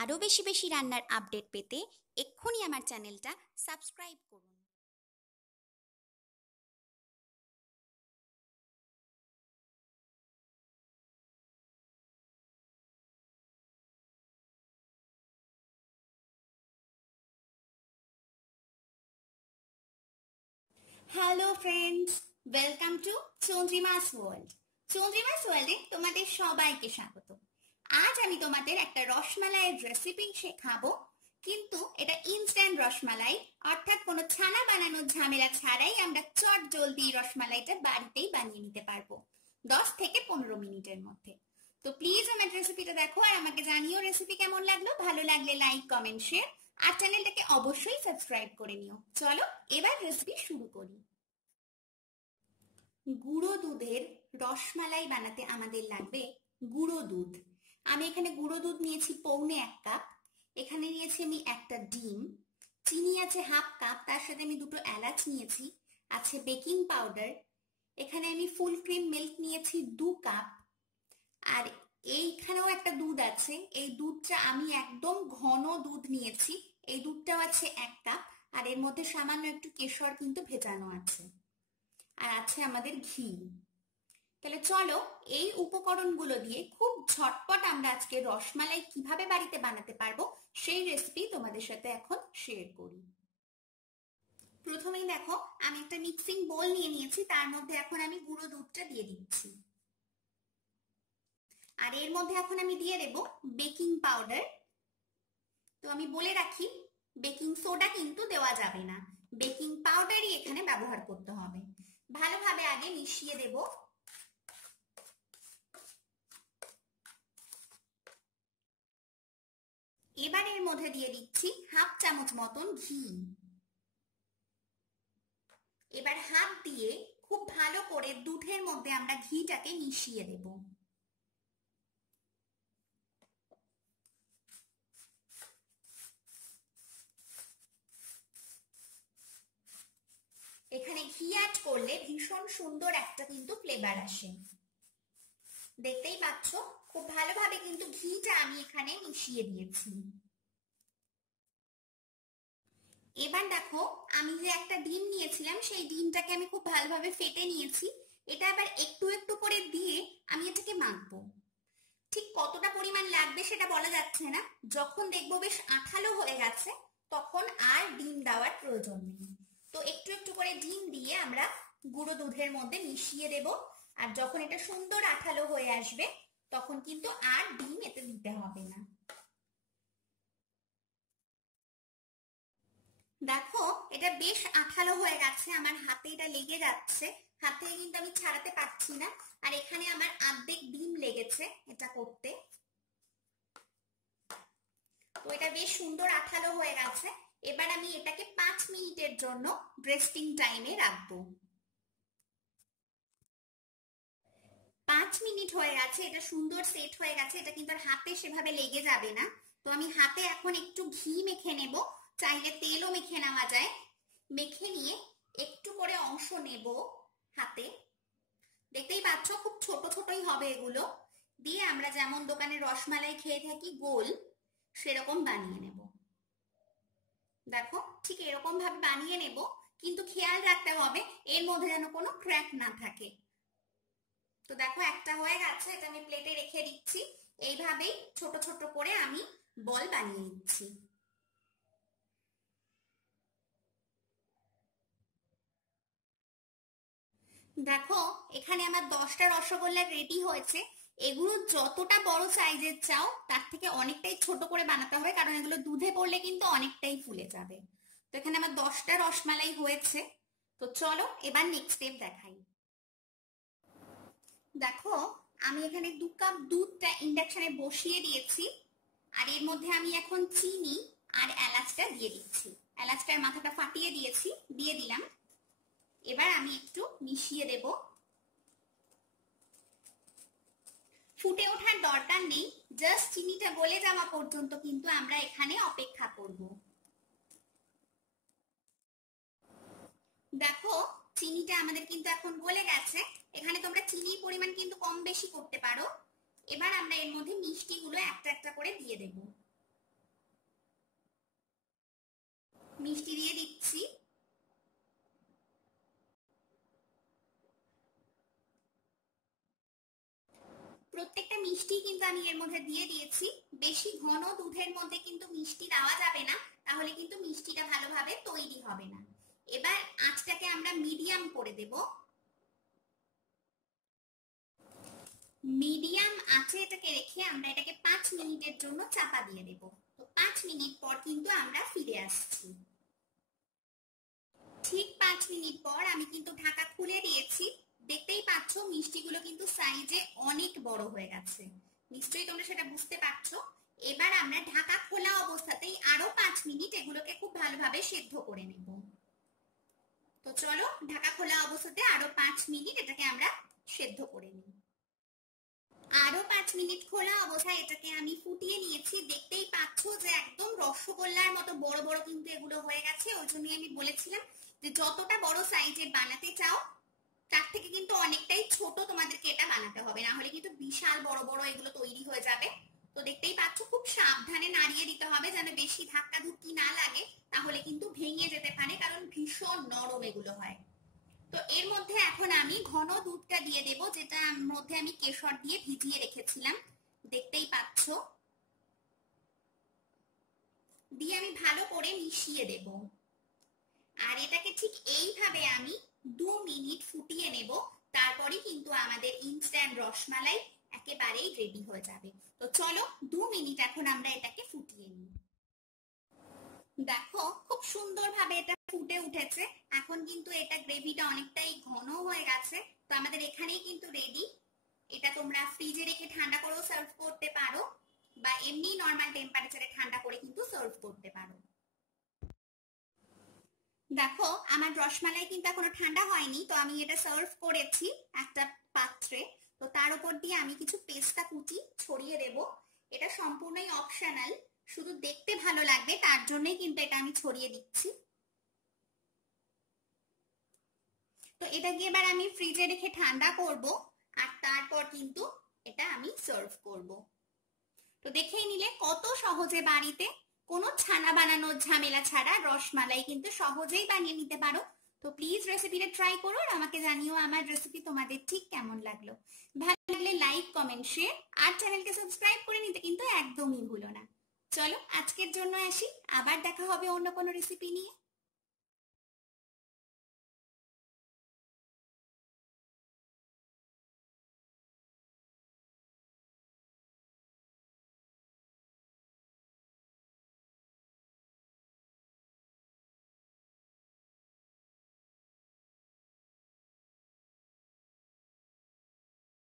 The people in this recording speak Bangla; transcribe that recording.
আরও বেশি বেশি রান্নার আপডেট পেতে এক্ষুনি আমার চ্যানেলটা সাবস্ক্রাইব করুন। Hello friends, welcome to Chandrima's world. চন্দ্রিমাস ওয়ার্ল্ডে তোমাদের সবাইকে স্বাগত। আজ আমি তোমাদের একটা রসমালাইয়ের রেসিপি শেখাবো, কিন্তু এটা ইনস্ট্যান্ট রসমালাই, অর্থাৎ কোনো ছানা বানানোর ঝামেলা ছাড়াই আমরা চট জলদি রসমালাইটা বাড়িতেই বানিয়ে নিতে পারবো 10 থেকে 15 মিনিটের মধ্যে। তো প্লিজ আমার রেসিপিটা দেখো আর আমাকে জানিও রেসিপি কেমন লাগলো। ভালো লাগলে লাইক, কমেন্ট, শেয়ার আর চ্যানেলটাকে অবশ্যই সাবস্ক্রাইব করে নিও। চলো এবার রেসিপি শুরু করি। গুঁড়ো দুধের রসমালাই বানাতে আমাদের লাগবে গুঁড়ো দুধ। আমি এখানে গুঁড়ো দুধ নিয়েছি 1.25 কাপ। এখানে নিয়েছি আমি একটা ডিম, চিনি আছে 1/2 কাপ, তার সাথে আমি 2টো এলাচ নিয়েছি, আছে বেকিং পাউডার। এখানে আমি ফুল ক্রিম মিল্ক নিয়েছি 2 কাপ। আর এইখানেও একটা দুধ আছে, এই দুধটা আমি একদম ঘন দুধ নিয়েছি, এই দুধটাও আছে 1 কাপ। আর এর মধ্যে সামান্য একটু কেশর কিন্তু ভেজানো আছে, আর আছে আমাদের ঘি। তাহলে চলো এই উপকরণগুলো দিয়ে খুব ঝটপট আমরা আজকে রসমালাই কিভাবে বাড়িতে বানাতে পারবো সেই রেসিপি তোমাদের সাথে এখন শেয়ার করি। প্রথমেই দেখো আমি একটা মিক্সিং বোল নিয়ে নিয়েছি, তার মধ্যে এখন আমি গুঁড়ো দুধটা দিয়ে দিচ্ছি। আর এর মধ্যে এখন আমি দিয়ে দেব বেকিং পাউডার। তো আমি বলে রাখি, বেকিং সোডা কিন্তু দেওয়া যাবে না, বেকিং পাউডারই এখানে ব্যবহার করতে হবে। ভালোভাবে আগে মিশিয়ে দেব। এবার এর মধ্যে দিয়ে দিচ্ছি 1/2 চামচ মতন ঘি। এবার হাত দিয়ে খুব ভালো করে দুধের মধ্যে আমরা ঘিটাকে মিশিয়ে দেব। এখানে ঘি অ্যাড করলে ভীষণ সুন্দর একটা কিন্তু ফ্লেভার আসে। দেখতেই পাচ্ছ খুব ভালোভাবে কিন্তু ঘিটা আমি এখানে মিশিয়ে দিয়েছি। এবার দেখো আমি যে একটা ডিম নিয়েছিলাম সেই ডিমটাকে আমি খুব ভালোভাবে ফেটে নিয়েছি। এটা আবার একটু একটু করে দিয়ে আমি এটাকে মাখবো। ঠিক কতটা পরিমাণ লাগবে সেটা বলা যাচ্ছে না, যখন দেখবো বেশ আঠালো হয়ে গেছে তখন আর ডিম দেওয়ার প্রয়োজন নেই। তো একটু একটু করে ডিম দিয়ে আমরা গুঁড়ো দুধের মধ্যে মিশিয়ে দেব। আর যখন এটা সুন্দর আঠালো হয়ে আসবে তখন কিন্তু আর ডিম এতে দিতে হবে না। দেখো এটা বেশ আঠালো হয়ে গেছে, আমার হাতে এটা লেগে যাচ্ছে, হাতে কিন্তু আমি ছাড়াতে পারছি না। আর এখানে আমার অর্ধেক ডিম লেগেছে এটা করতে। তো এটা বেশ সুন্দর আঠালো হয়ে গেছে। এবার আমি এটাকে 5 মিনিটের জন্য রেস্টিং টাইমে রাখবো। 5 মিনিট হয়ে গেছে, এটা সুন্দর সেট হয়ে গেছে, এটা কিন্তু আর হাতে সেভাবে লেগে যাবে না। তো আমি হাতে এখন একটু ঘি মেখে নেব, চাইলে তেলও মেখে নেওয়া যায়। মেখে নিয়ে একটু করে অংশ নেব হাতে। দেখতেই পাচ্ছ খুব ছোট ছোটই হবে এগুলো, দিয়ে আমরা যেমন দোকানে রসমালাই খেয়ে থাকি গোল, সেরকম বানিয়ে নেব। দেখো ঠিক এরকম ভাবে বানিয়ে নেব, কিন্তু খেয়াল রাখতে হবে এর মধ্যে যেন কোনো ক্র্যাক না থাকে। তো দেখো একটা হয়ে গেছে, এটা আমি প্লেটে রেখে দিচ্ছি। এইভাবেই ছোট ছোট করে আমি বল বানিয়ে নিচ্ছি। দেখো এখানে আমার 10টা রসগোল্লা রেডি হয়েছে। এগুলো যতটা বড় সাইজের চাও তার থেকে অনেকটাই ছোট করে বানাতে হবে, কারণ এগুলো দুধে পড়লে কিন্তু অনেকটাই ফুলে যাবে। তো এখানে আমার 10টা রসমালাই হয়েছে। তো চলো এবার নেক্সট স্টেপ দেখাই। দেখো আমি এখানে 2 কাপ দুধটা ইন্ডাকশনে বসিয়ে দিয়েছি। আর এর মধ্যে আমি এখন চিনি আর এলাচটা দিয়ে দিচ্ছি। এলাচটার মাথাটা ফাটিয়ে দিয়েছি, দিয়ে দিলাম। এবার আমি একটু মিশিয়ে দেব। ফুটে ওঠার দরকার নেই, জাস্ট চিনিটা গলে যাওয়া পর্যন্ত কিন্তু আমরা এখানে অপেক্ষা করব। দেখো চিনিটা আমাদের কিন্তু এখন গলে গেছে। এখানে তোমরা চিনির পরিমাণ কিন্তু কম বেশি করতে পারো। এবার আমরা এর মধ্যে মিষ্টিগুলো একটা একটা করে দিয়ে দেব। মিষ্টি দিয়ে দিচ্ছি। প্রত্যেকটা মিষ্টি কিন্তু আমি এর মধ্যে দিয়ে দিয়েছি। বেশি ঘন দুধের মধ্যে কিন্তু মিষ্টি দেওয়া যাবে না, তাহলে কিন্তু মিষ্টিটা ভালোভাবে তৈরি হবে না। এবার আঁচটাকে আমরা মিডিয়াম করে দেব। মিডিয়াম আঁচে এটাকে রেখে আমরা এটাকে 5 মিনিটের জন্য চাপা দিয়ে দেব। তো 5 মিনিট পর কিন্তু আমরা ফিরে আসছি। ঠিক 5 মিনিট পর আমি কিন্তু ঢাকা খুলে দিয়েছি। দেখতেই পাচ্ছ মিষ্টিগুলো কিন্তু সাইজে অনেক বড় হয়ে গেছে, নিশ্চয়ই তোমরা সেটা বুঝতে পারছো। এবার আমরা ঢাকা খোলা অবস্থাতেই আরো 5 মিনিট এগুলোকে খুব ভালোভাবে সেদ্ধ করে নেব। তো চলো ঢাকা খোলা অবস্থাতে আরো 5 মিনিট এটাকে আমরা সেদ্ধ করে নিই। আরো 5 মিনিট খোলা অবস্থায় এটাকে আমি ফুটিয়ে নিয়েছি। দেখতেই পাচ্ছ যে একদম রসগোল্লার মতো বড় বড় কিন্তু এগুলো হয়ে গেছে। ওই জন্যই আমি বলেছিলাম যে যতটা বড় সাইজের বানাতে চাও তার থেকে কিন্তু অনেকটাই ছোট তোমাদেরকে এটা বানাতে হবে, না হলে কিন্তু বিশাল বড় বড় এগুলো তৈরি হয়ে যাবে। তো দেখতেই পাচ্ছ খুব সাবধানে নাড়িয়ে দিতে হবে যেন বেশি ধাক্কা ধুক্কি না লাগে, তাহলে কিন্তু ভেঙে যেতে পারে, কারণ ভীষণ নরম এগুলো হয়। তো এর মধ্যে এখন আমি ঘন দুধটা দিয়ে দেব, যেটা মধ্যে আমি কেশর দিয়ে ভিজিয়ে রেখেছিলাম, দেখতেই পাচ্ছ। দিয়ে আমি ভালো করে মিশিয়ে দেব। আর এটাকে ঠিক এইভাবে আমি 2 মিনিট ফুটিয়ে নেব। তারপরে কিন্তু আমাদের ইনস্ট্যান্ট রসমালাই একেবারেই রেডি হয়ে যাবে। তো চলো 2 মিনিট এখন আমরা এটাকে ফুটিয়ে নিই। দেখো খুব সুন্দরভাবে এটা ফুটে উঠেছে। এখন কিন্তু এটা গ্রেভিটা অনেকটাই ঘন হয়ে গেছে। তো আমাদের এখানেই কিন্তু রেডি। এটা তোমরা ফ্রিজে রেখে ঠান্ডা করেও সার্ভ করতে পারো, বা এমনি নরমাল টেম্পারেচারে ঠান্ডা করে কিন্তু সার্ভ করতে পারো। দেখো আমার রসমালাই কিন্তু এখনো ঠান্ডা হয়নি, তো আমি এটা সার্ভ করেছি একটা পাত্রে। তো তার উপর দিয়ে আমি কিছু পেস্তা কুচি ছড়িয়ে দেব। এটা সম্পূর্ণই অপশনাল, শুধু দেখতে ভালো লাগবে তার জন্যই কিন্তু এটা আমি ছড়িয়ে দিচ্ছি। তো এটাকে এবার আমি ফ্রিজে রেখে ঠান্ডা করব, আর তারপর কিন্তু এটা আমি সার্ভ করব। তো দেখেই নিলে কত সহজে বাড়িতে কোনো ছানা বানানোর ঝামেলা ছাড়া রসমালাই কিন্তু সহজেই বানিয়ে নিতে পারো। তো প্লিজ রেসিপিটা ট্রাই করো আর আমাকে জানিও আমার রেসিপি তোমাদের ঠিক কেমন লাগলো। ভালো লাগলে লাইক কমেন্ট শেয়ার আর চ্যানেলকে সাবস্ক্রাইব করে নিতে কিন্তু একদমই ভুলো না। চলো আজকের জন্য আসি, আবার দেখা হবে অন্য কোনো রেসিপি নিয়ে।